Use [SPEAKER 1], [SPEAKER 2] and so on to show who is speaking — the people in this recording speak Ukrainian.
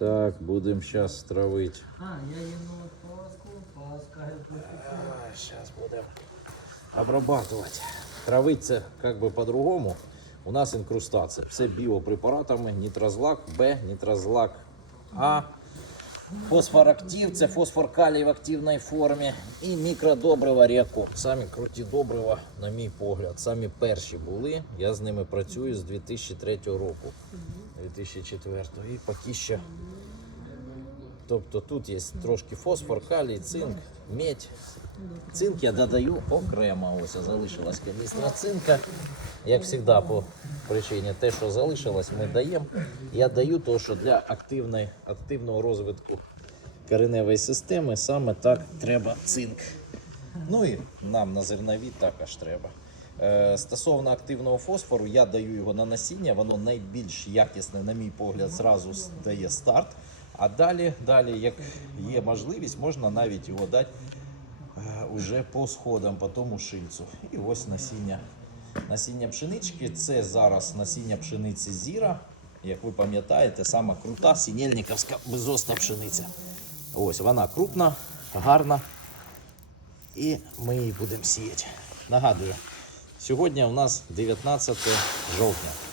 [SPEAKER 1] Так, будемо зараз травити.
[SPEAKER 2] А, я їду паску, паска,
[SPEAKER 1] Сейчас будем обрабатывать. Травить це как бы по-другому. У нас інкрустація. Все біопрепаратами, нітрозлак Б, нітрозлак А. Фосфорактив, це фосфор калій в активній формі. І мікродобрива ріакоп. Самі круті добрива, на мій погляд, самі перші були. Я з ними працюю з 2003 року. 2004 І поки що Тобто тут є трошки фосфор, калій, цинк, медь. Цинк я додаю окремо. Ось залишилась каністра цинка. Як завжди, по причині те, що залишилось, ми даємо. Я даю то, що для активної, активного розвитку кореневої системи саме так треба цинк. Ну і нам на зернові також треба. Е, стосовно активного фосфору, я даю його на насіння, воно найбільш якісне, на мій погляд, зразу дає старт. А далі, далі, як є можливість, можна навіть його дати е, уже по сходам, по тому шильцю. І ось насіння. Насіння пшенички це зараз насіння пшениці зіра. Як ви пам'ятаєте, сама крута сінельниковська безосна пшениця. Ось вона крупна, гарна. І ми її будемо сіяти. Нагадую, сьогодні у нас 19 жовтня.